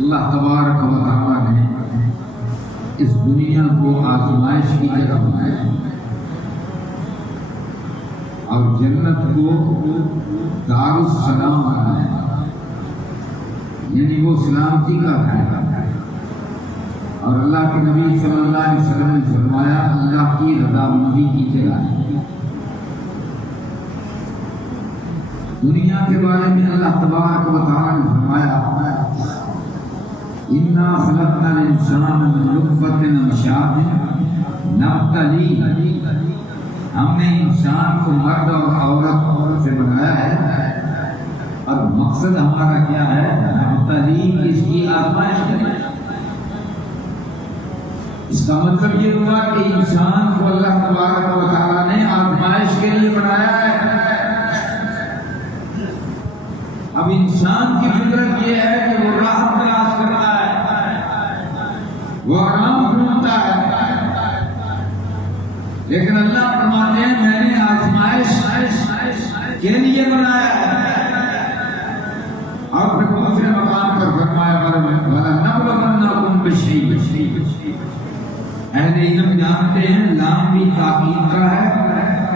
اللہ تبارک و تعالیٰ نے اس دنیا کو آزمائش کی جگہ بنایا اور جنت کو دار السلام بنایا، یعنی وہ سلامتی کا گھر ہے۔ اور اللہ کے نبی صلی اللہ علیہ وسلم نے فرمایا اللہ کی رضامندی کی جگہ ہے۔ دنیا کے بارے میں اللہ تبارک و تعالیٰ نے فرمایا اِنَّا خَلَقْنَا الْإِنسَانَ مِنْ نُطْفَةٍ أَمْشَاجٍ نَبْتَلِيهِ، ہم نے انسان کو مرد اور عورت سے بنایا ہے اور مقصد ہمارا کیا ہے؟ نبتلیہ، اس کی آزمائش کرنا۔ اس کا مطلب یہ ہوا کہ انسان کو اللہ تبارک و تعالیٰ نے آزمائش کے لیے بنایا ہے۔ اب انسان کی فطرت یہ ہے کہ وہ راحت تلاش کرتا ہے، وہ آرام ڈھونڈتا ہے، لیکن اللہ فرماتے ہیں میں نے آزمائش کے لیے بنایا ہے۔ اور پھر دوسرے مقام پر فرمایا وَلَنَبْلُوَنَّكُمْ بِشَيْءٍ، اہل علم جانتے ہیں لام بھی تاکید کا ہے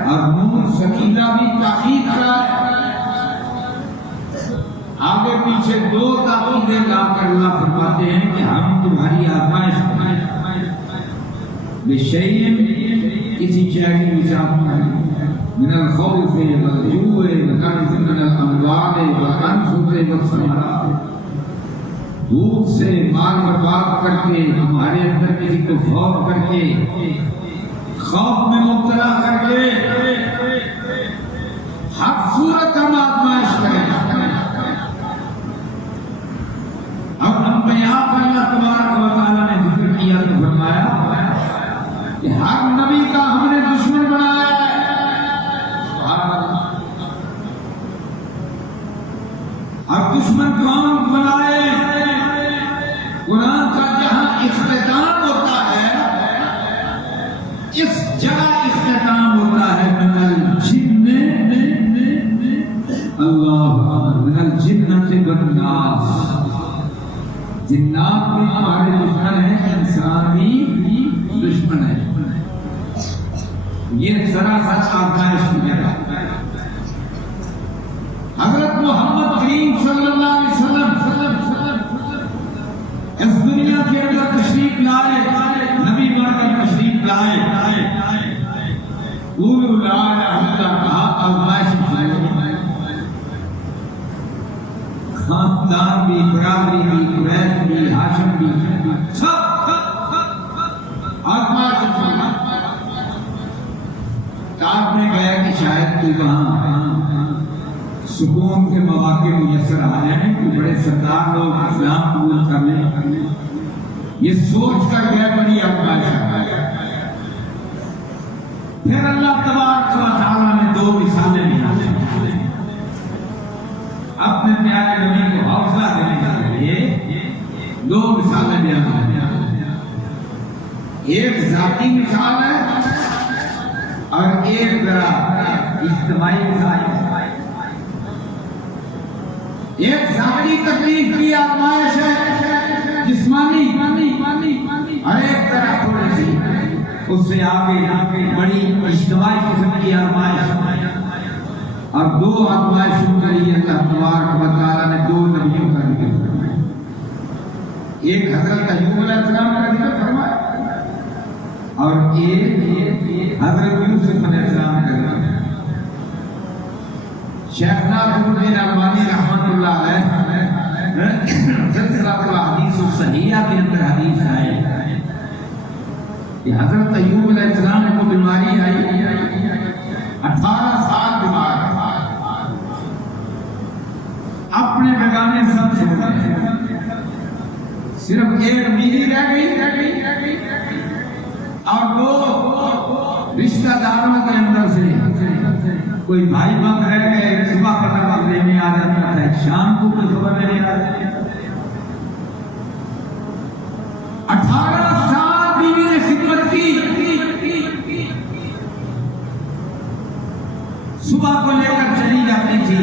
اور نون سکینہ بھی تاکید کا ہے۔ آگے پیچھے دو تاکیدیں لا کر اللہ فرماتے ہیں کہ ہم تمہاری آزمائش بشیء، کسی چیز کی مثال من الخوف والجوع ونقص من الاموال والانفس والثمرات، بھوک سے، مال برباد کر کے، تمہارے اندر کسی کو خوف کر کے، خوف میں مبتلا کر کے، ہر صورت ہم آزمائش کریں۔ اب انبیاء پر اللہ تبارک و تعالیٰ نے ذکر کیا تو فرمایا کہ ہر نبی کا ہم نے دشمن بنایا ہے۔ اب دشمن کون بنائے؟ قرآن کا جہاں اختتام ہوتا ہے، اس جگہ اختتام ہوتا ہے من الجن، اللہ من الجنۃ والناس، جنات بھی ہمارے دشمن ہیں، انسان بھی دشمن ہے۔ یہ سراسر آزمائش کی جگہ۔ حضرت محمد کریم صلی اللہ علیہ وسلم اس دنیا کے اندر تشریف لائے، نبی بن کر تشریف لائے، قولوا لا الہ الا اللہ کہا، آزمائش کی خاندان بھی، برادری بھی، قریش بھی، ہاشم بھی، سب آزمائش کی۔ کہا میں گیا کہ شاید تو وہاں سکون کے مواقع میسر آ جائیں کہ بڑے سردار لوگ اسلام قبول کر لیں، یہ سوچ کر گئے بڑی آزمائش۔ پھر اللہ تبارک و تعالیٰ نے دو مثالیں دی اپنے پیارے نبی کو حوصلہ دینے کے لیے، دو مثالیں بیان کی۔ ایک ذاتی مثال ہے اور ایک ذرا اجتماعی مثال ہے۔ ایک ذاتی تکلیف کی آزمائش ہے جسمانی، اور ایک طرح تھوڑی سی اس سے آگے بڑی اجتماعی قسم کی آزمائش، اور دو آزمائشوں کے لیے اللہ تبارک و تعالیٰ نے دو نبیوں کا ذکر فرمایا۔ ایک حضرت ایوب علیہ السلام کا ذکر فرمایا اور ایک حضرت یوسف علیہ السلام کا ذکر۔ شیخ ناصر الدین البانی رحمۃ اللہ علیہ سلسلہ الاحادیث الصحیحہ کے اندر حدیث آئی کہ حضرت ایوب علیہ السلام کو بیماری آئی، 18 سال بیمار، اپنے بیگانے سب سے صرف ایک بیوی رہ گئی اور دو رشتہ داروں کے اندر سے کوئی بھائی بند رہ گئے، صبح کا خبر لینے آ جاتا ہے، شام کو کوئی خبر لینے آ جاتی ہے۔ 18 سال بیوی نے خدمت کی، صبح کو لے کر چلی جاتی تھی،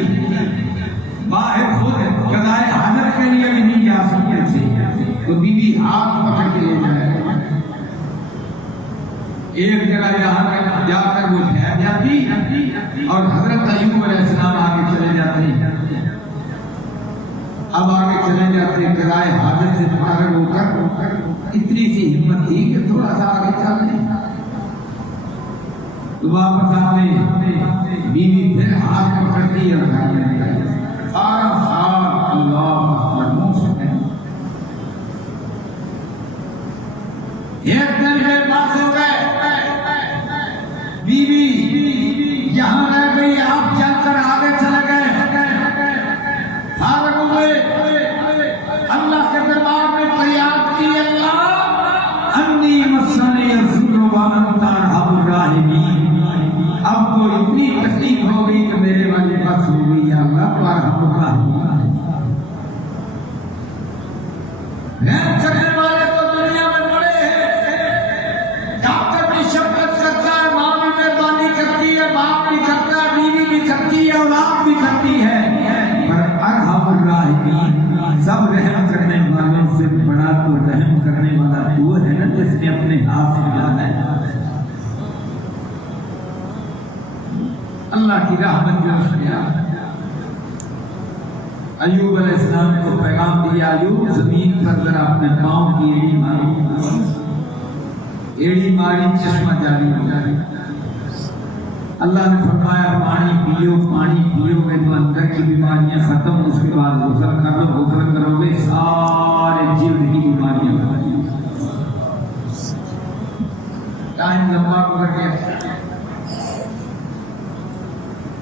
باہر خود قضائے حاضر کے لیے بھی نہیں جا سکتے تھے، تو بیوی ہاتھ پکڑ کے لے جائے، ایک جگہ جا کر وہ ٹھہر جاتی اور حضرت ایوب علیہ السلام آگے چلے جاتے ہیں۔ اب آگے چلے جاتے قضائے حاجت سے فارغ ہو کر اتنی سی ہمت تھی کہ تھوڑا سا آگے چل لیں، تو واپس آتے بیوی پھر ہاتھ پکڑتی اور سارا سال اللہ اکبر منہ سے ایک دن کے پاس ہو گئے، بیوی یہاں رہ گئی، آپ چل کر آگے چلے گئے، فارغ ہوئے، اللہ کے دربار میں فریاد کی، اللہ انی مسنی الضر وانت ارحم الراحمین، اب تو اتنی تکلیف ہو گئی کہ میرے والے بس ہو گئی، یا اللہ تو ارحم الراحمین، رحم کرنے والے تو دنیا میں بڑے ہیں، ڈاکٹر بھی شفقت کرتا ہے، ماں بھی مہربانی کرتی ہے، باپ بھی کرتا ہے، بیوی بھی کرتی ہے، اولاد بھی کرتی ہے، پر ارحم الراحمین سب رحم کرنے والوں سے بڑا تو رحم کرنے والا تو ہے نا جس نے اپنے ہاتھ سے ملا ہے۔ اللہ کی رحمت جو ہے، ایوب علیہ السلام کو پیغام دیا، ایوب زمین پر ذرا اپنے پاؤں کی ایڑی ماری، ایڑی ماری چشمہ جاری ہو جائے۔ اللہ نے فرمایا پانی پیو گے تو اندر کی بیماریاں ختم، اس کے بعد غسل کرو، غسل کرو گے سارے جلد کی بیماریاں ختم۔ ٹائم لمبا گزر گیا،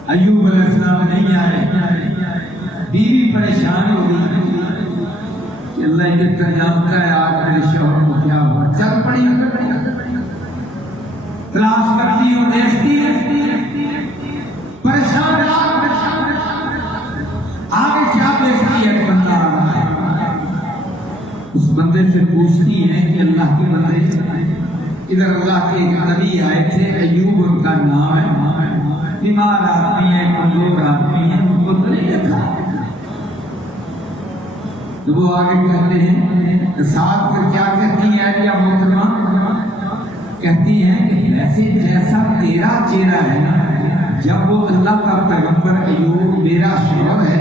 ایوب علیہ السلام نہیں آئے، بیوی پریشان ہو گئی کہ اللہ یہ جانتا ہے آج میرے شوہر کو کیا ہوا، چل پڑی تلاش کرتی ہوں، دیکھتی پریشان، آگے کیا دیکھتی ہے، بندہ آ رہا ہے، اس بندے سے پوچھتی ہے کہ اللہ کے بندے ادھر اللہ کے نبی آئے تھے، ایوب ان کا نام ہے، بیمار آدمی ہے، کمزور آدمی ہے، ان کو تو نہیں دیکھا۔ تو وہ آگے کہتے ہیں ساتھ پھر کیا کہتی ہے یا محترمہ کہتی ہیں کہ ویسے جیسا تیرا چہرہ ہے نا، جب وہ اللہ کا پیغمبر ایوب میرا شوہر ہے،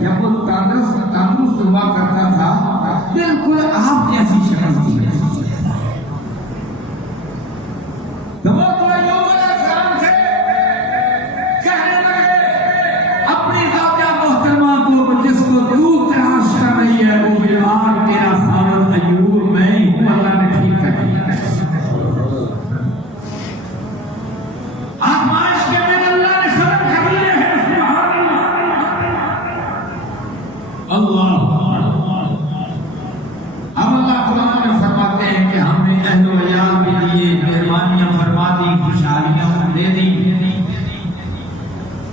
جب وہ تندرست ہوا کرتا تھا بالکل آپ جیسی شکل تھی۔ تو وہ تو ایوب علیہ السلام سے کہنے لگے اپنی زوجہ محترمہ کو جس کو تو تلاش کر رہی ہے، وہ بیمار تیرا سامن ایوب میں ہی ہوں، اللہ نے ٹھیک کر دیا۔ آزمائش کے میں اللہ نے صبر کر لیے ہیں، سبحان اللہ۔ اب اللہ قرآن میں فرماتے ہیں کہ ہم نے اہل و عیال بھی دیے، مہربانیاں فرما دی، خوشحالیاں دے دی۔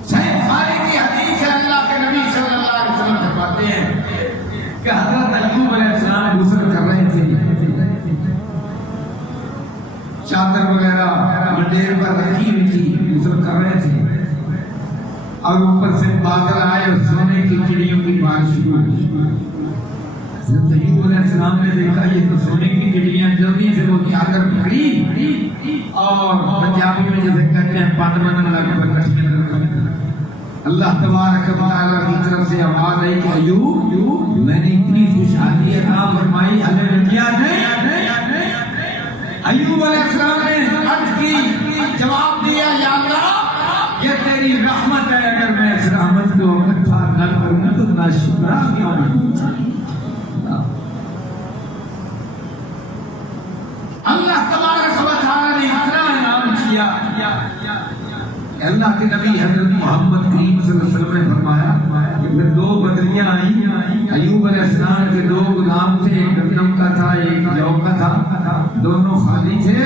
صحیح بخاری کی حدیث ہے، اللہ کے نبی صلی اللہ علیہ وسلم فرماتے ہیں کہ حضرت ایوب علیہ السلام غسل کر رہے تھے، چادر وغیرہ منڈیر پر رکھی ہوئی تھی، غسل کر رہے تھے، اور اوپر سے بادل آئے اور سونے کی چڑیوں کی بارش شروع ہوئی۔ حضرت ایوب علیہ السلام نے دیکھا یہ تو سونے کی چڑیاں، جلدی سے وہ چادر پکڑی اور پنجابی میں جیسے کہتے ہیں پن من لگ پر کٹنے لگا۔ اللہ تبارک و تعالی کی طرف سے آواز آئی کہ ایوب میں نے اتنی خوشحالی عطا فرمائی، اللہ نے کیا ہے؟ ایوب علیہ السلام نے عرض کی، جواب دیا یا اللہ یہ تیری رحمت ہے، اگر میں اس رحمت کو اکٹھا نہ کروں تو ناشکرا کیوں نہیں؟ اللہ تبارک و تعالی نے اتنا انعام کیا۔ اللہ کے نبی حضرت محمد کریم صلی اللہ علیہ وسلم نے فرمایا کہ پھر دو بدریاں آئیں، ایوب علیہ السلام کے دو غلام تھے، ایک گندم کا تھا ایک جو کا تھا، دونوں خالی تھے۔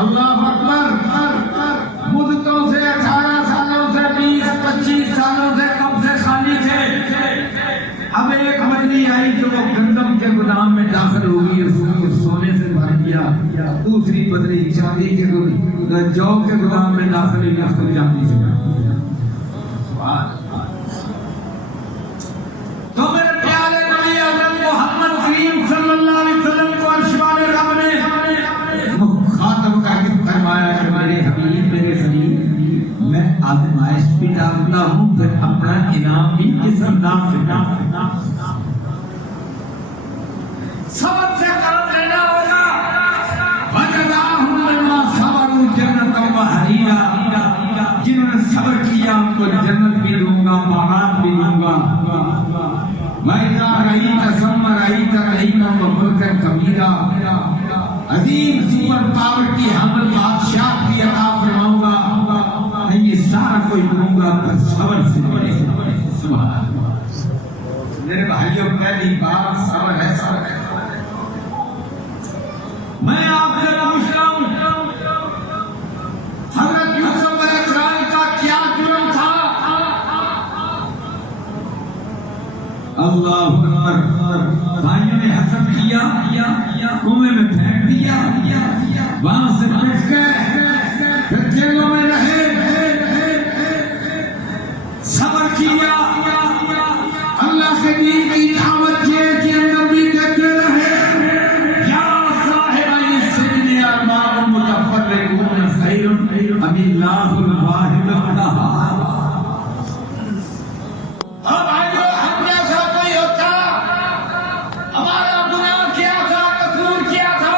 اللہ اکبر، مدتوں سے 18 سالوں سے 20-25 سالوں سے کم سے خالی تھے۔ اب ایک بدری آئی جو وہ گندم کے گودام میں داخل ہوئی، اس کو سونے سے بھر دیا، دوسری بدری چاندی کے جو کے گودام میں داخل ہوئی، اس کو چاندی سے بھر دیا۔ تو میرے پیارے نبی حضرت محمد کریم انعام بھی کس انداز سے صبر سے کام لینا ہوگا. وَجَزَاهُمْ بِمَا صَبَرُوا جَنَّةً وَحَرِيرًا. جنہوں نے صبر کیا ان کو جنت بھی دوں گا، باغات بھی دوں گا. وَإِذَا رَأَيْتَ ثَمَّ رَأَيْتَ نَعِيمًا وَمُلْكًا كَبِيرًا. عظیم سپر پاور کی حامل بادشاہ کی عطا فرماؤں گا. یہ سارا کوئی دوں گا پر صبر سے. سبحان اللہ. میرے بھائیوں پہلی بات صبر ہے. صبر ہے. میں آپ سے پوچھ رہا ہوں حضرت یوسف علیہ السلام کا کیا جرم تھا؟ اللہ اکبر. بھائیوں نے حسد کیا، کنویں میں پھینک دیا، وہاں سے پھٹ گئے، پھر جیلوں میں رہے. صبر کیا، اللہ کے دین کی دعوت جیل کے اندر بھی دیتے رہے. یا صاحب السجن ارباب متفرقون خیر ام اللہ الواحد القہار. اب آئیو ہم جیسا کوئی ہوتا، ہمارا گناہ کیا تھا، قصور کیا تھا،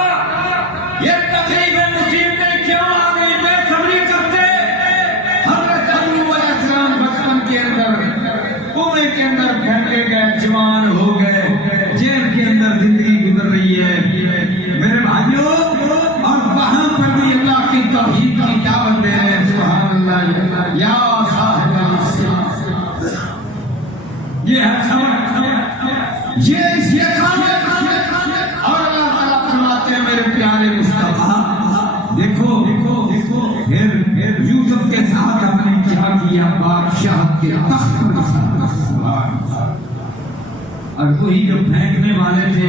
یہ تکلیفیں مصیبتیں کیوں آ گئی؟ بے صبری کرتے. حضرت ایوب علیہ السلام بچپن کے اندر کنویں کے اندر پھینکے گئے، جوان ہو گئے، جیل کے اندر زندگی گزر رہی ہے. میرے بھائیوں، اور وہاں پر بھی اللہ کی توحید کی دعوت دے رہے ہیں. سبحان اللہ. یا صاحب السجن، یہ ہے صبر، یہ کام ہے. اور اللہ تعالیٰ فرماتے ہیں میرے پیارے مصطفیٰ، دیکھو پھر یوسف کے ساتھ ہم نے کیا کیا؟ بادشاہ کے تخت پر. اور وہی جو پھینکنے والے تھے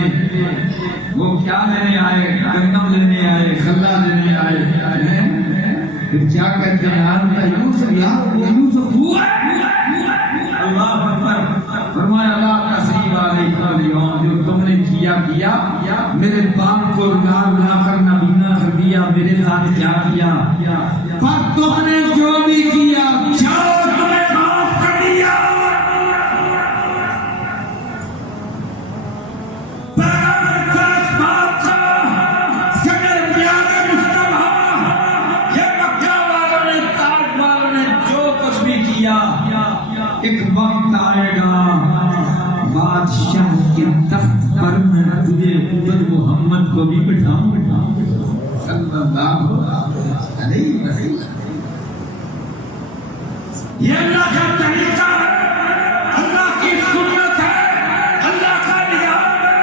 وہ کیا لینے آئے؟ گندم لینے آئے، غلہ لینے آئے. پھر کیا کہتے ہیں؟ یوسف، یار وہ یوسف ہوا. اللہ اکبر. فرمایا لا تثریب علیکم اليوم، جو تم نے کیا میرے باپ کو رلا کر نابینا کر دیا، میرے ساتھ کیا کیا، پر تم نے جو بھی کیا جاؤ تمہیں معاف کر دیا. ایک وقت آئے گا بادشاہ کے تخت پر میں تجھے عبد محمد کو بھی بٹھاؤں. صلی اللہ علیہ وسلم. یہ اللہ کا طریقہ ہے، اللہ کی سنت ہے، اللہ کا نظام ہے،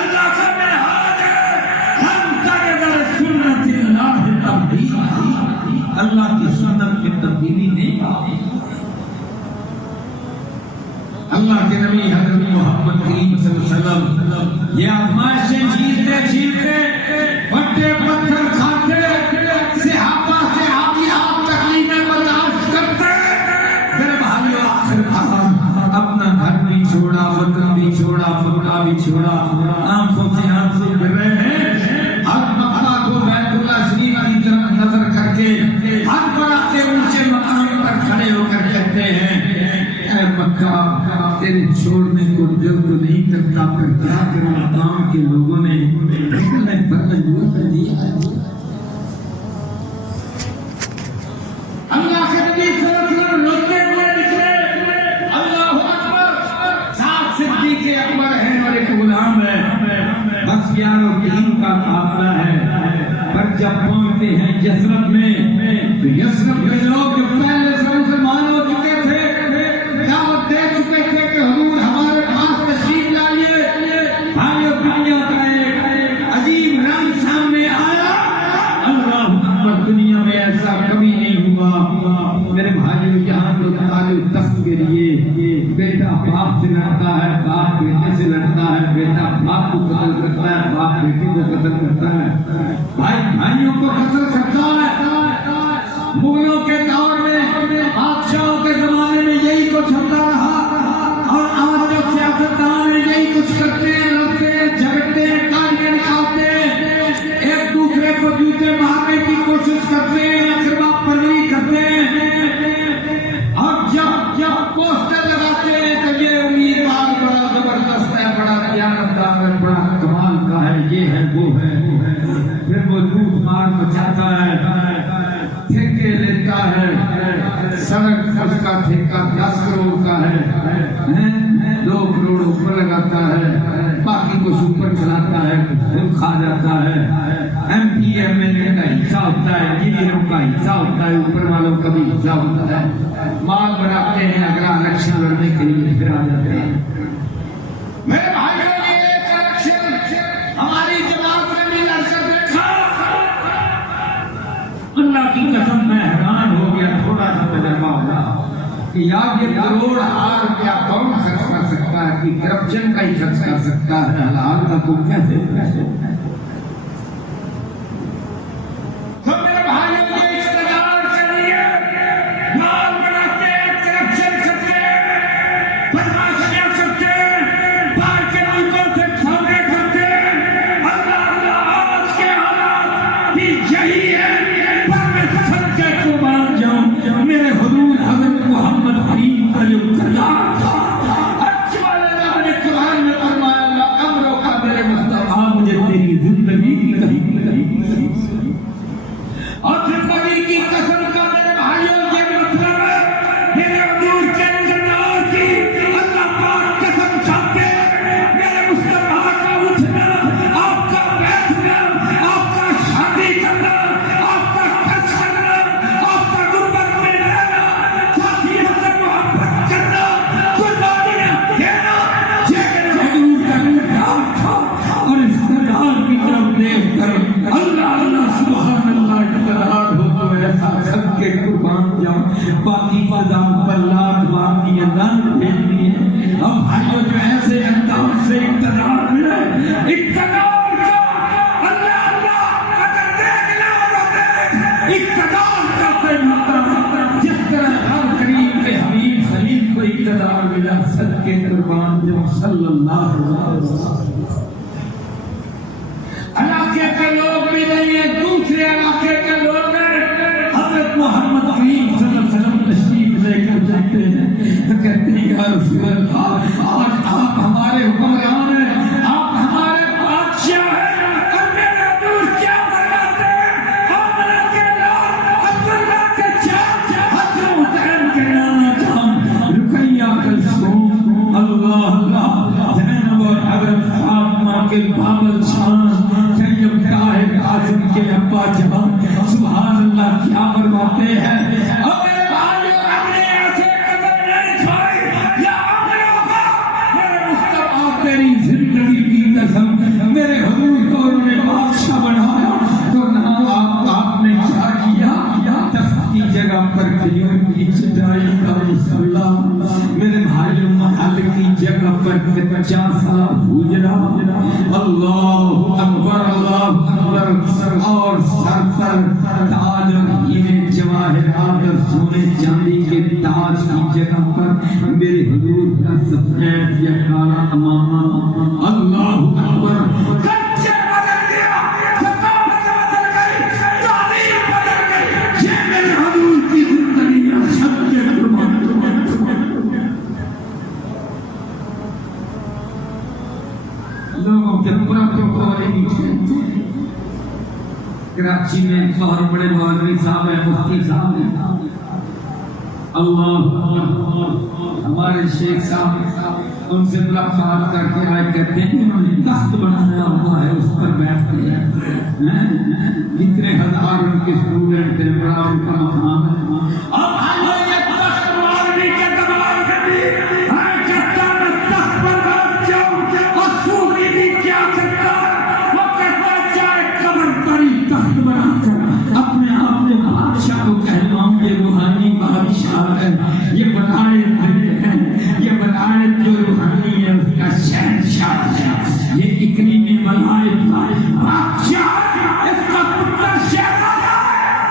اللہ کا منہاج ہے. ہم تغیر سنت اللہ تبدیل، اللہ کی سنت میں تبدیلی نہیں آئی. اللہ کے نبی حضرت محمد کریم صلی اللہ علیہ وسلم یہ آزمائشیں جیتتے بڑے پتھر کھاتے، صحابیات تکلیفیں برداشت کرتے. میرے بھائیو، آخر اپنا گھر بھی چھوڑا، وطن بھی چھوڑا، فرقہ بھی چھوڑا، آنکھوں سے آنسو گر رہے ہیں. ہر مکہ کو بیت اللہ شریف کی طرف نظر کر کے ہر بڑا سے اونچے مقام پر کھڑے ہو کر کہتے ہیں اے مکہ، تیرے چھوڑنے کو دل تو نہیں کرتا، پر کیا کروں، مقام کے لوگوں نے ہمیں بدنور کر دیا. اللہ کے نبی صلی اللہ علیہ وسلم روتے ہوئے نکلے. اللہ اکبر. ساتھ صدیق اکبر ہیں اور ایک غلام ہے. بس 11 کا قافلہ ہے. پر جب پہنچتے ہیں یثرب میں تو یثرب کے لوگ جو پہلے سے مسلمان ہو چکے تھے، دعوت دے چکے تھے کہ حضور ہمارے پاس تشریف لائیے. بھائیو، دنیا کا ایک عجیب رنگ سامنے آیا. اللہ اکبر. دنیا میں ایسا کبھی نہیں ہوا. میرے بھائیو، یہاں تو تعلق تخت کے لیے بیٹا باپ سے لڑتا ہے، باپ بیٹے سے لڑتا ہے، بیٹا باپ کو قتل کرتا ہے، باپ بیٹے کو قتل کرتا ہے، بھائی بھائیوں کو قتل کرتا ہے. مغلوں کے دور میں، بادشاہوں کے زمانے میں یہی کچھ ہوتا رہا. اور آج جو سیاستدان ہیں یہی کچھ کرتے ہیں، لڑتے ہیں، جھگڑتے ہیں، گالیاں نکالتے ہیں، ایک دوسرے کو جوتے مارنے کی کوشش کرتے ہیں، اقربا پروری کرتے ہیں. اور جب پوسٹر بچاتا ہے، ٹھیکے لیتا ہے، سڑک اس کا ٹھیکہ 10 کروڑ کا ہے، 2 کروڑ اوپر لگاتا ہے، باقی کچھ اوپر چلاتا ہے، خود کھا جاتا ہے، M P M L A کا حصہ ہوتا ہے، انجینئروں کا حصہ ہوتا ہے، اوپر والوں کا بھی حصہ ہوتا ہے، مال بناتے ہیں، اگلا الیکشن لڑنے کے لیے پھر آ جاتے ہیں۔ میرے بھائیوں یہ ایک الیکشن ہماری جماعت میں نہیں لڑ کر دیکھا، اللہ کی قسم میں حیران ہو گیا، تھوڑا سا تجربہ ہوگا کہ یار یہ کروڑ روپیہ کون خرچ کر سکتا ہے، کہ کرپشن کا ہی خرچ کر سکتا ہے، حلال کا تو کیسے علاقے کے لوگ بھی نہیں ہیں، دوسرے علاقے کے لوگ ہیں، حضرت محمد کریم صلی اللہ علیہ وسلم تشریف لے کر جاتے ہیں تو کہتے ہیں یا رسول اللہ آج آپ ہمارے حکمران ہیں، آپ ہمارے بادشاہ ہیں، اور میرے حضور کیا فرماتے ہیں؟ حملہ کے لوگ عبداللہ کے چاچا حسن حسین کے نانا جان رقیہ کلثوم اللہ اللہ زینب اور حضرت فاطمہ کے بابل شان سید طاہر قاسم کے ابا جان سبحان اللہ کیا فرماتے ہیں؟ اور میرے بھائیوں ہم نے ایسے قدم نہیں چھوڑی یا ہوگا میرے مصطفیٰ تیری زندگی کی قسم میرے حضور کو انہوں نے بادشاہ بنایا تو نہ آپ نے کیا کیا تخت کی جگہ پر کھجور کی چٹائی کا مصلا، میرے بھائیوں محل کی جگہ پر 50 سال حجرا، اللہ اکبر اللہ اکبر، اور سر پر تاج اور ہیرے جواہرات اور سونے چاندی کے تاج کی جگہ پر میرے حضور کا سفید یا کالا امامہ، اللہ اکبر، کچے بدل گیا، ثقافت بدل گئی، تعلیم بدل گئی، یہ میرے حضور کی زندگی میں سب کے قربان۔ لوگوں کے پورا پروپوری نیچے کراچی میں بہت بڑے مولوی صاحب ہیں، مفتی صاحب ہیں، اللہ ہمارے شیخ صاحب ان سے ملاقات کر کے آئے، کہتے ہیں انہوں نے تخت بنایا ہوا ہے، اس پر بیٹھتے ہیں، اتنے ہزار ان کے اسٹوڈنٹ ہیں، بڑا ان کا مقام ہے، اب آئیے ایک تخت مولوی کے دماغ میں بھی کہتا ہے تخت پر بیٹھ جاؤ، اور صوفی بھی کیا کرتا ہے، وہ کہتا ہے چاہے قبر پر ہی تخت بنا کر اپنے آپ میں بادشاہ کو کہلاؤں، یہ روحانی بادشاہ ہے، یہ بنائے ہیں، یہ بنائے جو روحانی ہے اس کا شہنشاہ ہے، یہ اکریم بنائے بادشاہ ہے، اس کا پتر شہزادہ ہے۔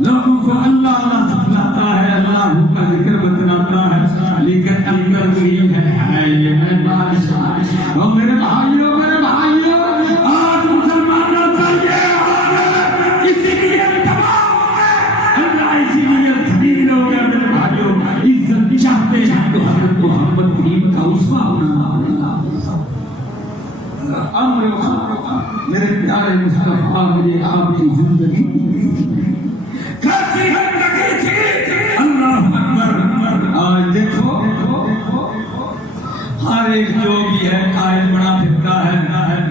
لوگوں کو اللہ اللہ بتلاتا ہے، اللہ کا ذکر بتلاتا ہے، لیکن اندر غریب ہے یہ میں بادشاہ۔ اور میرے بھائیوں آج مسلمانوں کا یہ حال ہے، اسی لیے تباہ ہو گئے، اللہ اسی لیے ذلیل ہو گیا۔ میرے بھائیوں عزت چاہتے ہیں تو حضرت محمد کریم کا اسوہ بننا، امر میرے پیارے مصطفیٰ مجھے آپ کی زندگی کیسی زندگی تھی، اللہ اکبر۔ آج دیکھو ہر ایک جو بھی ہے قائد بنا پھرتا ہے۔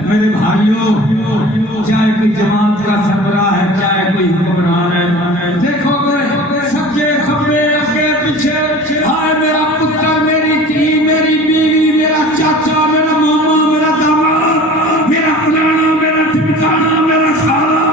میرے بھائیوں، چاہے کوئی جماعت کا سربراہ ہے، چاہے کوئی حکمران ہے، دیکھو سچے کھبے آگے پیچھے، ہائے میرا پتر، میری دھی، میری بیوی، میرا چاچا، میرا ماما، میرا داماد، میرا فلانا، میرا ٹھمکانا، میرا سارا،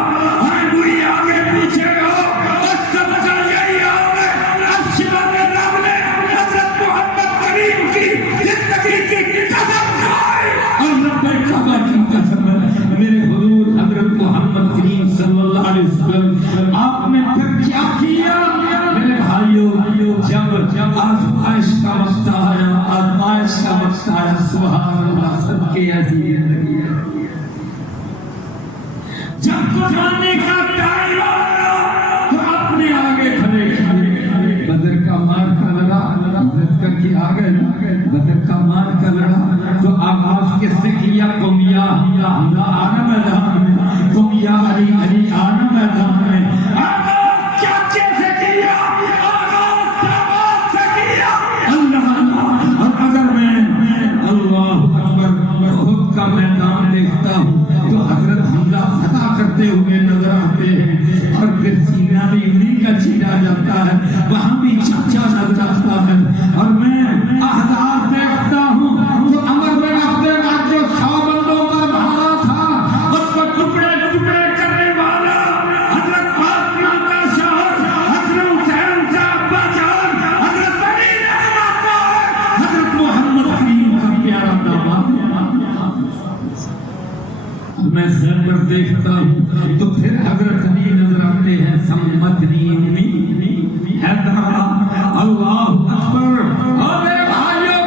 ہائے کوئی آگے پیچھے ہو، اور سب کا یہی حال ہے۔ اشوا نے رب نے حضرت محمد کریم کی زندگی کی قسم کھائی، اور رب کعبہ کی قسم ہے، میرے حضور حضرت محمد کریم صلی اللہ علیہ وسلم، آپ نے پھر کیا کیا؟ میرے بھائیوں، جب آزمائش کا وقت آیا، آزمائش کا وقت آیا، سبحان اللہ، سب کے ایسی زندگی ہے۔ جب قربانی کا ٹائم آیا تو اپنے آگے کھڑے کھڑے، بدر کا مار کا لڑا، حضرت کر کے آ گئے، بدر کا مار کا لڑا تو آغاز کس نے کیا؟ تم یا حمزہ آنا میدان میں، تم یا علی علی آنا میدان میں، آغاز چاچے سے کیا، آغاز داماد سے کیا، اللہ اللہ۔ اور اگر میں اللہ اکبر خود کا میدان دیکھتا ہوں تو حضرت حمزہ خطا کرتے ہوئے نظر آتے ہیں، اور پھر سینہ بھی انہیں کا چھیڑا جاتا ہے، وہاں بھی چاچا نظر آتا ہے، اور میں احداث دیکھتا ہوں تو عمر بن عبد العزیز جو 100 بندوں پر بھارا تھا، اس کو ٹکڑے ٹکڑے کرنے والا حضرت فاطمہ کا شوہر، حضرت حسین کا ابا جان، حضرت علی رحمۃ اللہ، حضرت محمد کریم کا پیارا داماد۔ میں خیبر دیکھتا ہوں تو پھر حضرت علی نظر آتے ہیں، سمتنی حیدر، اللہ اکبر۔ اور میرے بھائیوں،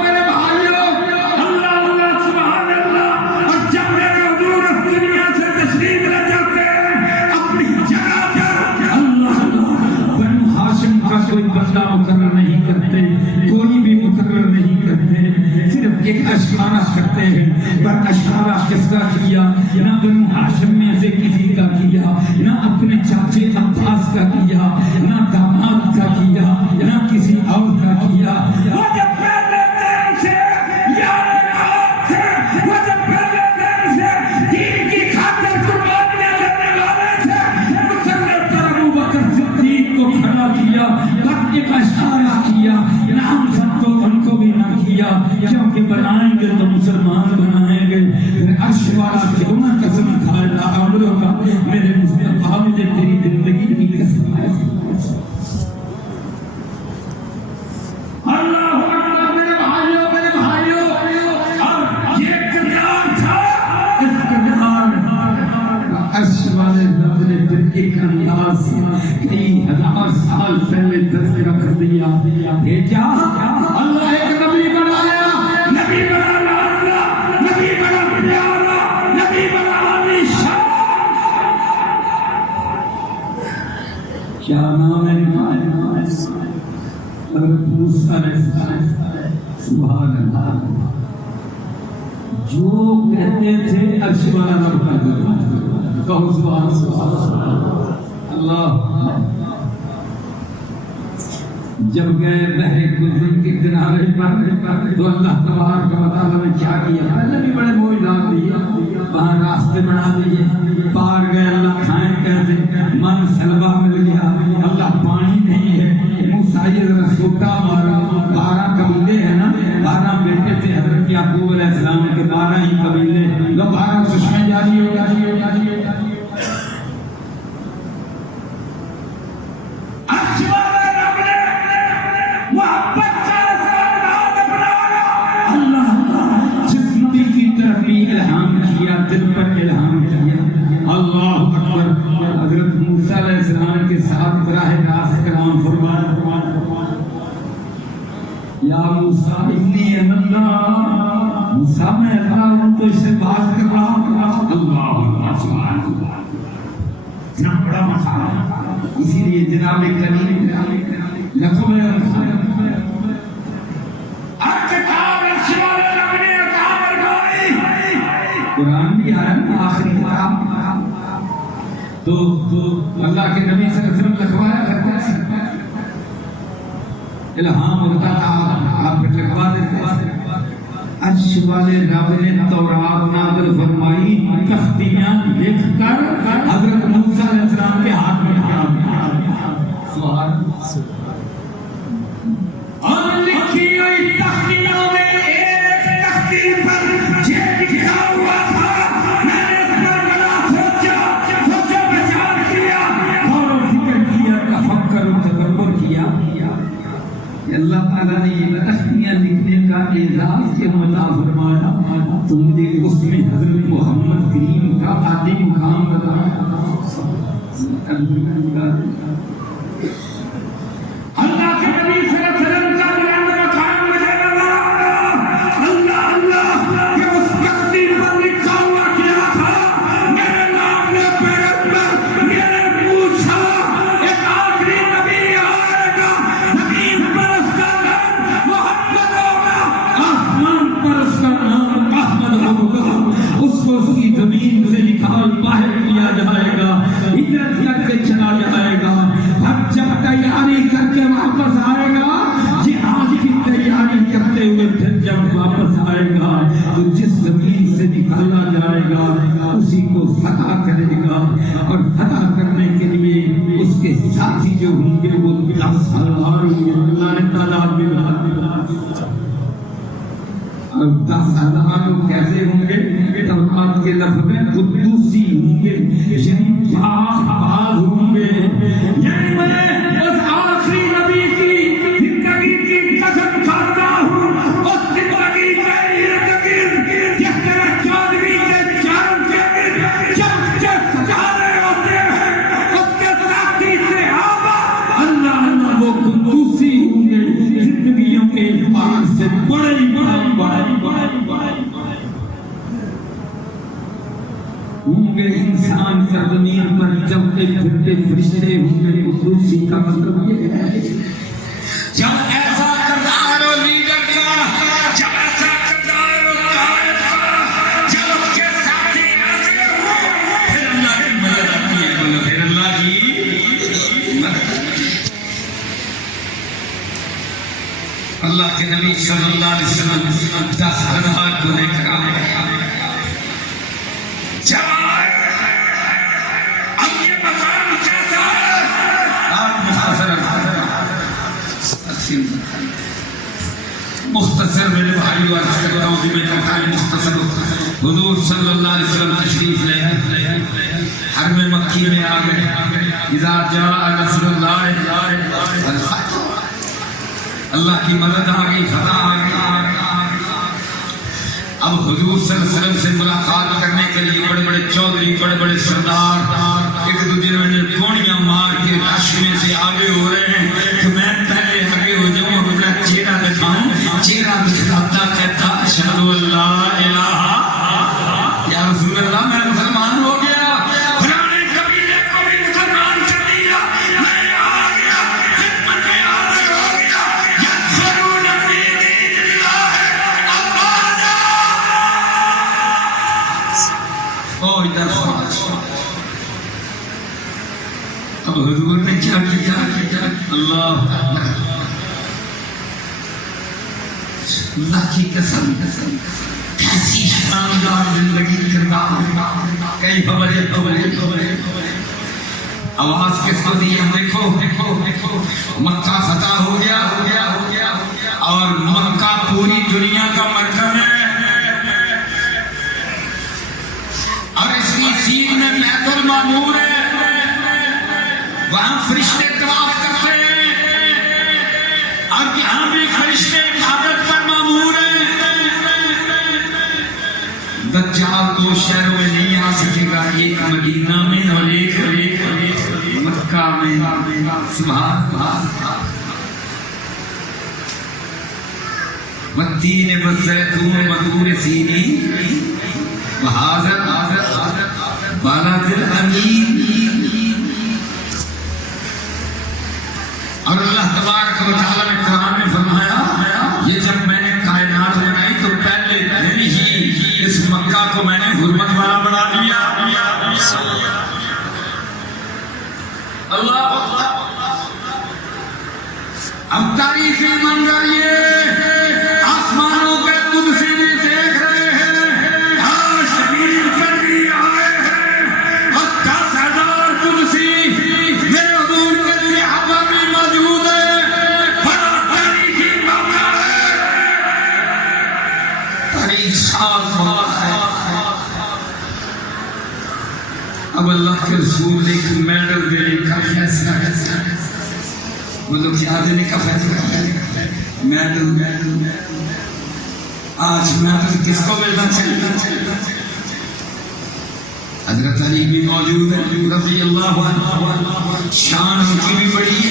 اللہ اللہ سبحان اللہ۔ اور جب میرے حضور اس دنیا سے تشریف لے جاتے ہیں اپنی جگہ پر، اللہ اللہ، بنو ہاشم کا کوئی بندہ مقرر نہیں کرتے، کوئی بھی مقرر نہیں کرتے، صرف ایک اشارہ کرتے ہیں، پر اشارہ کس کا کیا؟ نہ بنو ہاشم میں سے کسی کا کیا، نہ اپنے چاچے عباس کا کیا، نہ داماد کا کیا، نہ کسی اور کا کیا۔ وہ جب پہلے دن سے یاد رات تھے، وہ جب پہلے دن سے دین کی خاطر قربانیاں دینے والے تھے، مسلح پر ابو بکر صدیق کو کھڑا کیا، وقت کا اشارہ کیا، نام سب کو ان کو بھی نہ کیا، کیونکہ بنائیں گے تو مسلمان بنائیں گے۔ عرش والا کیوں نہ قسم کھائے عمروں کا، میرے مصطفیٰ مجھے تیری زندگی کی قسم ہے۔ اللہ اکبر۔ میرے بھائیوں، اور یہ کردار تھا، اس کردار عرش والے رب نے پھر ایک انداز کئی ہزار سال پہلے تذکرہ کر دیا، یہ کیا؟ اللہ ایک نبی بنایا، نبی بنانا، نبی بنا پیارا، نبی بنا عالی شان۔ کیا نام ہے؟ حضرت موسیٰ علیہ السلام۔ سبحان اللہ، جو کہتے تھے عرش والا رب کا کہو سبحان اللہ۔ جب گئے بحر قلزم کے کنارے پر تو اللہ تبارک و تعالیٰ نے کیا کیا؟ پہلے بھی بڑے معجزات دیے، وہاں راستے بنا دیے، پار گئے، اللہ کھائیں کیسے؟ من سلوا مل گیا، اللہ پانی نہیں ہے، موسیٰ یہ ذرا سوٹا مارا، 12 قبیلے ہیں نا، 12 بیٹے تھے حضرت یعقوب علیہ السلام کے، 12 ہی قبیلے، وہ 12 چشمے جاری ہو گئے۔ دل پر الہام کیا، اللہ اکبر۔ حضرت موسیٰ علیہ السلام کے ساتھ براہ راست کلام فرمایا، یا موسیٰ انی انا اللہ، موسیٰ میں اللہ ہوں تو اس سے بات کر رہا ہوں۔ اللہ سبحان اللہ، اتنا بڑا مسئلہ، اسی لیے جناب کریم لکھوں میں قرآن بھی آیا نا آخری کتاب، تو اللہ کے نبی صلی اللہ علیہ وسلم لکھوایا کرتا ہے، الہام ہوتا تھا آپ پھر لکھوا دیتے۔ عرش والے رب نے تورات نازل فرمائی، تختیاں لکھ کر حضرت موسیٰ علیہ السلام کے ہاتھ میں سبحان اور لکھی ہوئی تختیوں میں ایک تختی پر یہ لکھا ہوا تھا، میں نے اس پر بڑا سوچا بچار کیا، غور و فکر کیا، تفکر و تدبر کیا۔ اللہ تعالیٰ نے یہ تختیاں لکھنے کا اعزاز کے عطا فرمایا تو مجھے اس میں حضرت محمد کریم کا عادی مقام بتایا۔ اللہ کے نبی صلی اللہ علیہ وسلم کا بلند مقام مجھے نظر آیا۔ اللہ اللہ کہ اس تختی پر لکھا ہوا کیا تھا، میرے نام نے پیغمبر میرے پوچھا ایک آخری نبی آئے گا، زمین پر اس کا نام محمد ہوگا، آسمان پر اس کا نام احمد ہوگا، اس کو اس کی زمین سے نکال باہر کیا جائے گا، ہجرت کر کے چلا جائے گا، اب جب تیاری کر کے واپس آئے گا، جہاد کی تیاری کرتے ہوئے پھر جب واپس آئے گا تو جس زمین سے نکالا جائے گا اسی کو فتح کرے گا، اور فتح کرنے کے لیے اس کے ساتھی جو ہوں گے وہ 10,000 ہوں گے، اللہ نے تعداد میں بتا دیا۔ اور 10,000 لوگ کیسے ہوں گے؟ تورات کے لفظ میں قدوسی ہوں گے، یعنی باز ہوں گے، یعنی میں اس آخری نبی کی زندگی کی قسم کھاتا ہوں، اس زندگی کے ارد گرد جس طرح چاندنی کے چاند کے ارد جب ستارے ہوتے ہیں، اس کے ساتھی صحابہ اللہ وہ قدوسی ہوں گے، زندگیوں کے اعتبار سے بڑے ہوں گے، انسان کا زمین پر چلتے پھرتے فرشتے ہوں گے۔ قدوسی کا مطلب یہ ہے جب ایسا کردار ہو لیڈر کا، جب ایسا کردار ہو قائد کا، جب اس کے ساتھی حاضر ہوں، پھر اللہ کی مدد آتی ہے، بولو پھر اللہ کی مدد۔ اللہ کے نبی صلی اللہ علیہ وسلم 10,000 کو لے کر آئے، جب آئے اب یہ مقام کیسا ہے؟ آپ مختصر میرے بھائی عرض کرتا ہوں، مختصر حضور صلی اللہ علیہ وسلم تشریف لے حرم مکی میں آ گئے، اذا جاء نصر اللہ، اللہ کی مدد آ گئی، فتح آ گئی۔ اب حضور صلی اللہ علیہ وسلم سے ملاقات کرنے کے لیے بڑے بڑے چودھری، بڑے بڑے سردار ایک دوسرے میں کونیاں مار کے رش میں سے آگے ہو رہے ہیں کہ میں پہلے آگے ہو جاؤں، اپنا چہرہ دکھاؤں۔ چہرہ دکھاتا کہتا اشہد ان لا الہ یا رسول اللہ، میں مسلمان ہو گیا، اب حضور نے کیا کیا؟ اللہ اللہ کی قسم کیسی شاندار زندگی کرنا، کئی خبریں آواز کس کو دی؟ ہم دیکھو مکہ فتح ہو گیا اور مکہ پوری دنیا کا مرکز ہے، اور اس کی سین میں بیت المعمور ہے، وہاں فرشتے طواف کرتے ہیں، اور یہاں بھی فرشتے عبادت پر مامور ہیں۔ دجال 2 شہروں میں نہیں آ سکے گا، ایک مدینہ میں اور ایک مکہ میں۔ سبحان اللہ۔ والتین والزیتون وطور سینین وہذا البلد الامین۔ اور اللہ تبارک و تعالیٰ نے قرآن میں فرمایا، یہ جب میں نے کائنات بنائی تو پہلے دن ہی اس مکہ کو میں نے حرمت قریب ساتھ ہوتا ہے. اب اللہ کے رسول نے ایک میڈل دینے کا فیصلہ کیا. وہ لوگ کیا دینے کا فیصلہ کیا؟ میڈل. آج میڈل کس کو ملنا چاہیے؟ حضرت علی بھی موجود ہے رضی اللہ عنہ. شان ان کی بھی بڑی ہے.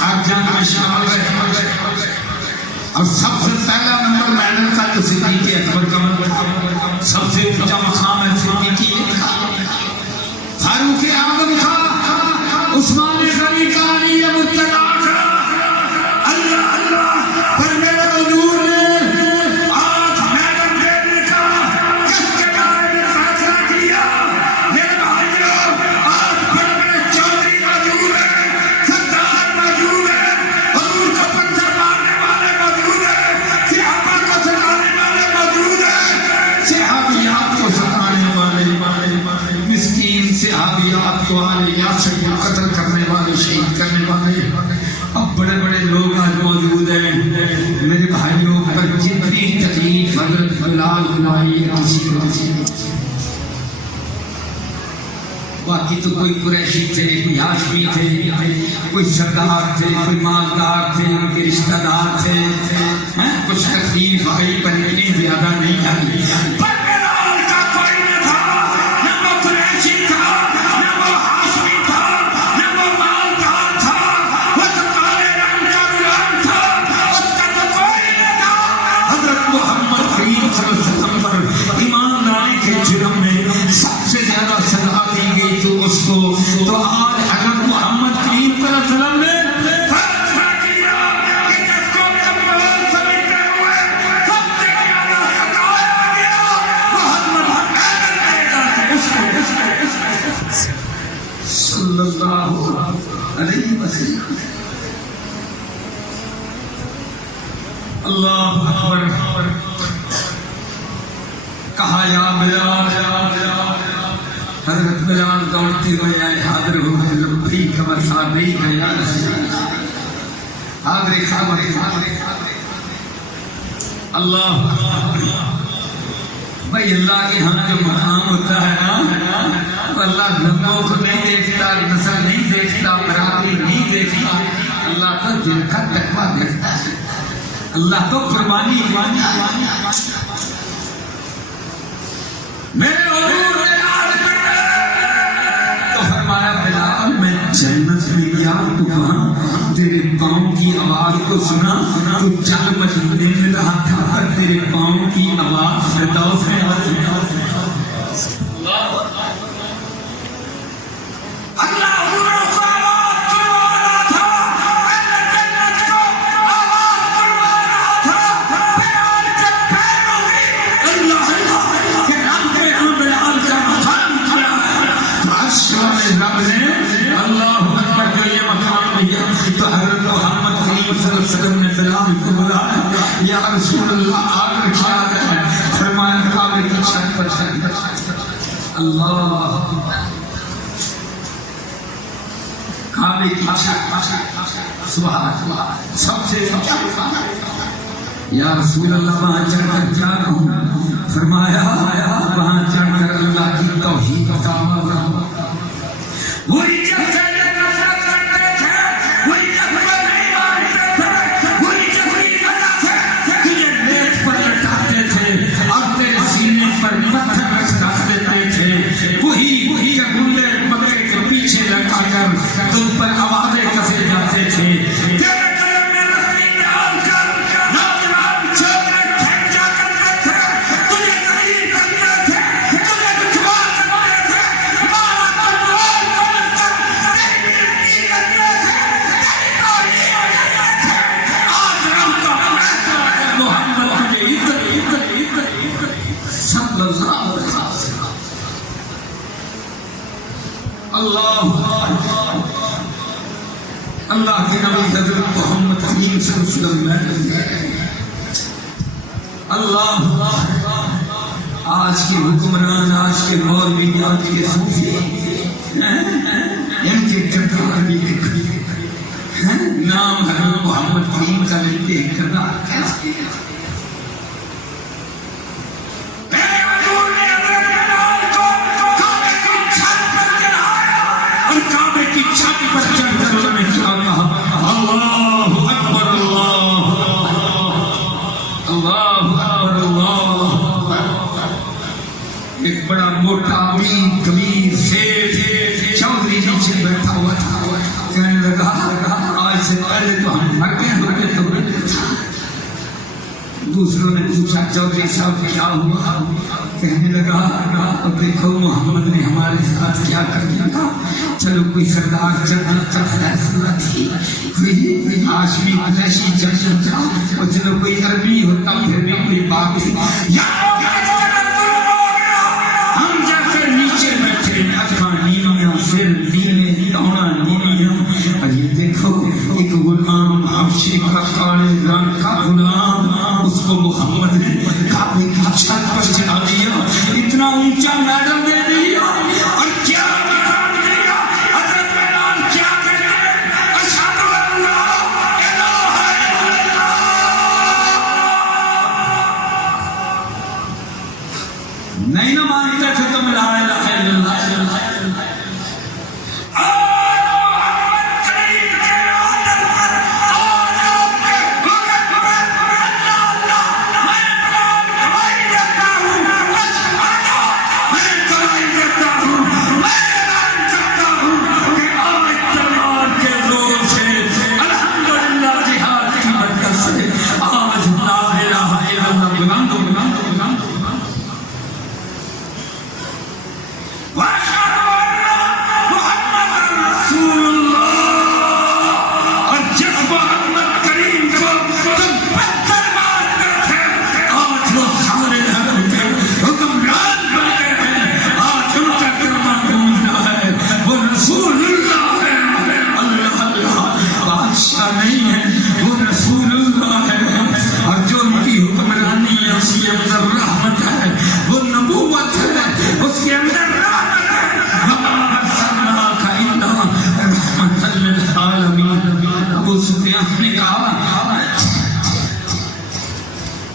ہر جنگ میں شامل رہے اور سب سے پہلا نمبر میڈل کا جو صدیق اکبر کا سب سے اونچا مقام ہے صدیق فاروق اعظم کا عثمان غنی کا علی مرتضی کا. اللہ پر میرے حضور نے آج میڈل دینے کا کس کے بارے میں فیصلہ کیا. میرے بھائیوں آج پر میرے چودھری موجود ہے, سردار موجود ہے, حضور کو پتھر مارنے والے موجود ہے, صحابہ کو ستانے والے موجود ہے, صحابیات کو ستانے والے مسکین صحابیات کو آنے یاسر کو قتل کرنے والے, شہید کرنے والے اب بڑے بڑے لوگ آج موجود ہیں. میرے بھائیوں پر جتنی تکلیف حضرت بلال بنائی کسی باقی تو کوئی قریشی تھے, کوئی ہاشمی تھے, کوئی سردار تھے, کوئی مالدار تھے, ان کے رشتہ دار تھے. کچھ تکلیف آئی پر اتنی زیادہ نہیں آئی. تو آج حضرت محمد کریم صلی اللہ علیہ وسلم نے فیصلہ کیا کہ جس کو کمال سمجھتے ہوئے سب سے زیادہ ستایا گیا وہ حضرت محمد صلی اللہ علیہ وسلم. اللہ اکبر. کہا یا بلال. حضرت بلال دوڑتے ہوئے آئے, حاضر ہو گئے. لبیک و سعدیک یا رسول اللہ. حاضر اللہ بھائی اللہ کے ہاں جو مقام ہوتا ہے نا, اللہ لمبوں کو نہیں دیکھتا, نسل نہیں دیکھتا, برادری نہیں دیکھتا. اللہ تو دل کا تقویٰ دیکھتا ہے. اللہ تو قربانی میرے حضور نے فرمایا بلال میں جنت میں گیا تو وہاں تیرے پاؤں کی آواز کو سنا تو چل مجھے میں رہا تھا پر تیرے پاؤں کی آواز فردوس میں نے بلال کو بلایا. یا رسول اللہ آگ کیا ہے. فرمایا کعبے کی چھت پر سے. اللہ کعبے کی چھت سبحان اللہ سب سے یا رسول اللہ وہاں چڑھ کر کیا کہوں. فرمایا وہاں چڑھ کر اللہ کی توحید کا دعویٰ. وہی جیسے تم پر آوازیں کسے جاتے تھے. اللہ کے نبی حضرت محمد کریم صلی اللہ علیہ وسلم. اللہ آج کے حکمران, آج کے مولوی, آج کے صوفی, ان کے کردار بھی نام حضرت محمد کریم کا لیتے کردار ایک بڑا موٹا امیر کبیر سیٹھ چودھری نیچے بیٹھا ہوا تھا، کہنے لگا آج سے پہلے تو ہم مر گئے ہوتے تو دوسروں نے پوچھا چودھری صاحب کیا ہوا؟ کہنے لگا اب دیکھو محمد نے ہمارے ساتھ کیا کر دیا تھا، چلو کوئی سردار جنت کا فیصلہ تھی، کوئی ہاشمی قریشی جنت کا، اور چلو کوئی عربی ہوتا پھر بھی کوئی بات تھی، ہم جا کر نیچے بیٹھے اچھا نیمیاں سر نیمے دوڑا نیمیاں، اور یہ دیکھو ایک غلام حبشی کا کالے رنگ کا غلام، اس کو محمد نے کعبے کی چھت پر چڑھا دیا، اتنا اونچا میڈل دے دیا، اور کیا مقام دیا؟ حضرت بلال کیا کہتے ہیں؟ اشہد ان لا الہ الا اللہ۔ نہیں نہ مانتے تھے تم لا الہ الا اللہ۔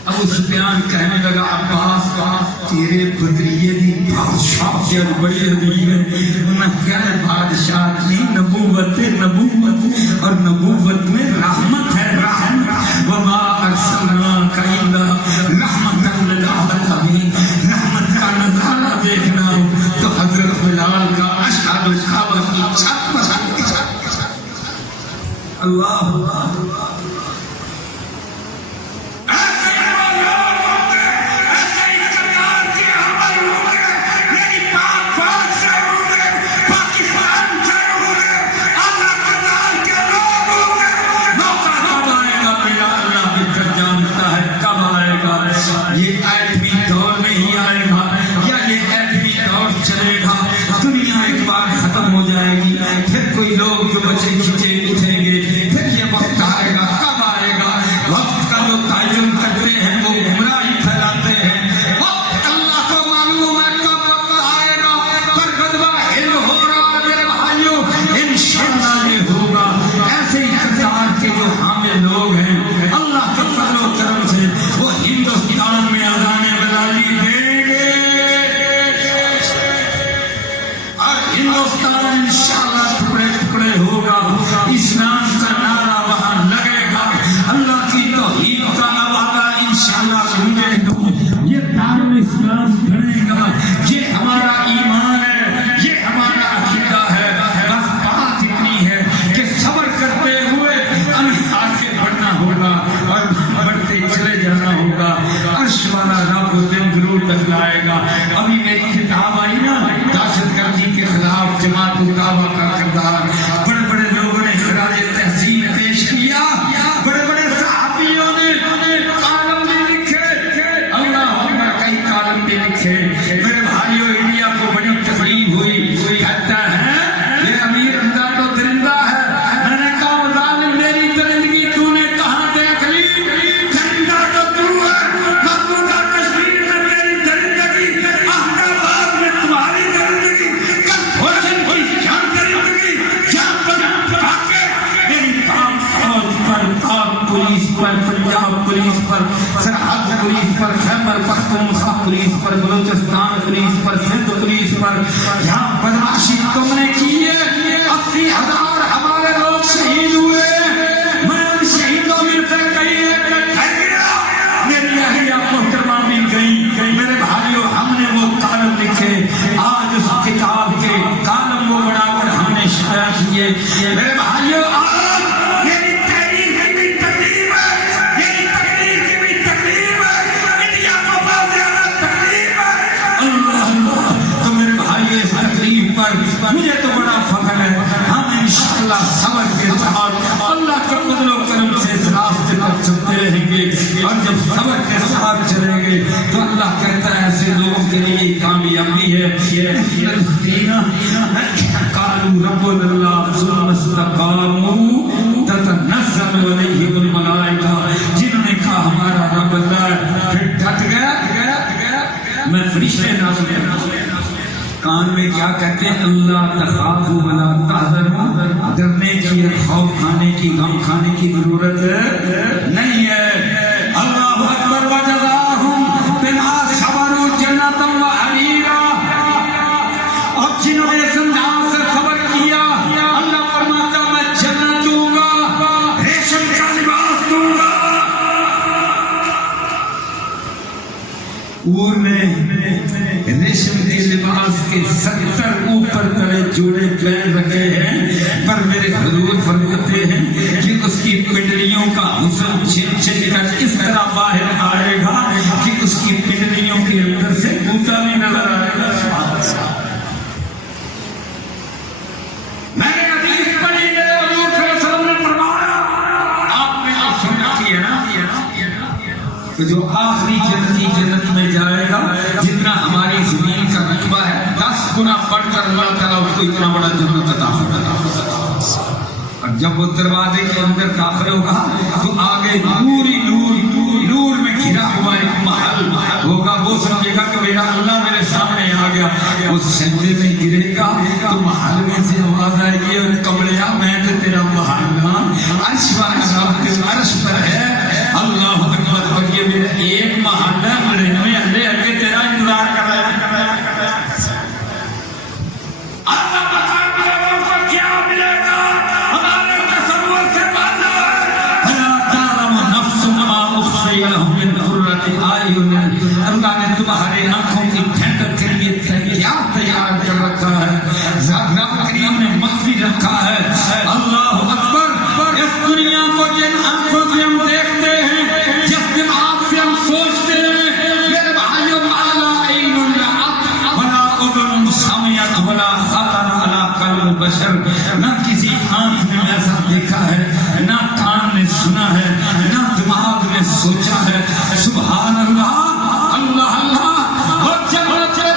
ابو سفیان کہنے لگا عباس تیرے بدریے دی بادشاہ سے بڑی عظیم ہے، نہ کیا ہے بادشاہ کی نبوت اور نبوت میں رحمت ہے، رحمت وما ارسلناک الا رحمتا للعالمین، رحمت کا نظارہ دیکھنا ہو تو حضرت بلال کا اشہد الکعبہ کی چھت پر اللہ یہ ایٹمی دور نہیں آئے گا یا یہ ایٹمی دور چلے گا، دنیا ایک بار ختم ہو جائے گی، پھر کوئی لوگ جو بچے کھچے اٹھیں گے، پھر یہ وقت آئے گا، کب آئے گا؟ وقت کا جو تعین کرتے ہیں وہ گمراہی پھیلاتے ہیں، وقت اللہ کو معلوم ہے کب وقت آئے گا، پر غضبہ ہند ہو رہا ہے میرے بھائیوں، انشاءاللہ یہ ہوگا۔ ایسے ہی کردار کے جو حامل لوگ ہیں اللہ کے فضل و کرم سے وہ ہندوستان میں اذان بلالی دیں گے، اور ہندوستان انشاءاللہ ٹکڑے ٹکڑے ہوگا، اسلام کا نعرہ وہاں لگے گا، اللہ کی توحید کا نوازا انشاءاللہ گونجے گا، یہ دار اسلام بنے گا، یہ ہمارا ایمان ہے، یہ ہمارا عقیدہ ہے۔ بس بات اتنی ہے کہ صبر کرتے ہوئے آگے بڑھنا ہوگا اور بڑھتے چلے جانا ہوگا، عرش والا رب دن ضرور بتلائے گا۔ ابھی میری کتاب آئی نا دہشت گردی کے خلاف جماعت الدعوہ کا کردار، بڑے بڑے لوگوں نے خراج تحسین پیش کیا، بڑے بڑے صحافیوں نے کالم بھی لکھے، اللہ اکبر کئی کالم بھی لکھے۔ میرے بھائیوں انڈیا کو بڑی تکلیف ہوئی، کہتا ہے یہ امیر اندر تو درندہ ہے، میں نے کہا ظالم میری درندگی تو نے کہاں دیکھ لی؟ درندہ تو تو ہے، مقبوضہ کشمیر میں میری درندگی، احمد آباد میں تمہاری درندگی، کل بھوجن کی شان درندگی، پر، پنجاب پولیس پر، سرحد پولیس پر، خیبر پختونخوا پولیس پر، بلوچستان پولیس پر، سندھ پولیس پر، یہاں بدماشی تم نے کی ہے. 80,000 ہمارے لوگ شہید ہوئے. میں ان شہیدوں میں سے کئی میری اہلیہ محترمہ بھی گئی. میرے بھائیوں ہم نے وہ کالم لکھے، آج اس کتاب کے کالم وہ بڑا کر ہم نے شائع کیے. میرے بھائیوں میری تحریر کی بھی تکلیف ہے، میری تقریر کی بھی تکلیف ہے، انڈیا کو بہت زیادہ تکلیف ہے. اللہ اللہ تو میرے بھائی اس تکلیف پر مجھے تو بڑا فخر ہے. ہم انشاءاللہ صبر کے ساتھ اللہ کے فضل و کرم سے اس راستے پر چلتے رہیں گے، اور جب صبر کے ساتھ چلیں گے تو اللہ کہتا ہے ایسے لوگوں کے لیے کامیابی ہے. قالوا ربنا اللہ ثم استقاموا تتنزل علیہم الملائکہ، جنہوں نے کہا ہمارا رب اللہ ہے، پھر ڈٹ گیا میں فرشتے نازل کرتا. کان میں کیا کہتے ہیں؟ اللہ تخافوا ولا تحزنوا، ڈرنے کی اور خوف کھانے کی، غم کھانے کی ضرورت نہیں ہے. اللہ اکبر وجزاہم بما صبروا جنۃ وحریرا. اور جنہوں نے زندان سے صبر کیا اللہ فرماتا میں جنت دوں گا، ریشم کا لباس دوں گا. اور میں ریشم کے لباس کے 70 اوپر تلے جوڑے پہن رکھے ہیں، پر میرے حضور فرماتے ہیں کہ اس کی پنڈلیوں کا حسن چھن چھن کر اس طرح باہر آئے گا کہ اس کی پنڈلیوں کے اندر سے کوتا بھی نظر آئے گا. میں نے حدیث پڑھی ہے، حضور صلی اللہ علیہ وسلم نے فرمایا، آپ نے جو سنا کیا نا کہ جو آخری جنتی جنت میں جائے گا جتنا ہماری زمین کا رقبہ ہے 10 گنا بڑھ کر اللہ تعالیٰ اس کو اتنا بڑا جنت عطا فرمائے. اور جب وہ دروازے کے اندر داخل ہوگا تو آگے نور میں گھرا ہوا ایک محل ہوگا. وہ سمجھے گا کہ میرا اللہ میرے سامنے آ گیا. وہ سجدے میں گرے گا تو محل میں سے آواز آئے گی، اور کمڑیا میں تو تیرا محل عرش عرش پر ہے. اللہ اکبر. اور یہ میرا ایک محل ہے، میرے اندے اگے تیرا انتظار کر رہا ہے. اللہ تعالیٰ کو کیا ملے گا ہمارے تصور سے باہر. فلا تعلم نفس ما اخفي لهم من قرة اعين. اللہ نے تمہارے آنکھوں کی ٹھنڈک کے لیے تیار کر رکھا ہے. رب کریم نے مخفی رکھا ہے. اللہ اکبر. اس دنیا کو جن آنکھوں سے ہم دیکھتے ہیں، جس دماغ سے ہم سوچتے ہیں، میرے بھائیوں اعلیٰ علم رأت ولا اذن سمعت ولا خطر على قلب بشر. نہ کسی آنکھ نے ایسا دیکھا ہے، نہ کان نے سنا ہے، نہ دماغ نے سوچا ہے. سبحان اللہ. اللہ اللہ. اور جب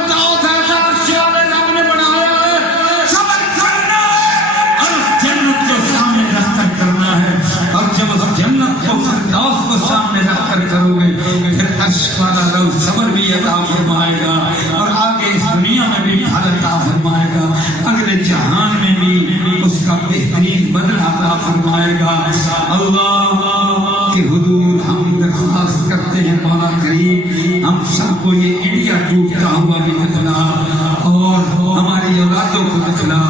داؤد ایسا عرش والے رب نے بنایا ہے، صبر کرنا ہے اور جنت کے سامنے رکھ کر کرنا ہے. اور جب اس جنت کو فردوس کو سامنے رکھ کر کرو گے پھر عرش والا رب صبر بھی عطا فرمائے گا، اور آگے اس دنیا میں بھی پھل عطا فرمائے گا، اگلے جہان میں بھی اس کا بہترین بدلہ عطا فرمائے گا. اللہ کے حضور ہم درخواست کرتے ہیں مولا کریم ہم سب کو یہ انڈیا ٹوٹتا ہوا بھی دکھلا، اور ہماری اولادوں کو دکھلا،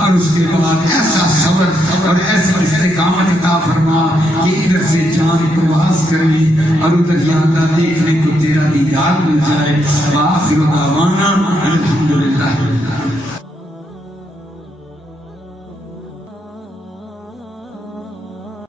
اور اس کے بعد ایسا صبر اور ایسا استقامت عطا فرما کہ ادھر سے جان پرواز کریں اور ادھر یا اللہ دیکھنے کو تیرا دیدار مل جائے. وآخر دعوانا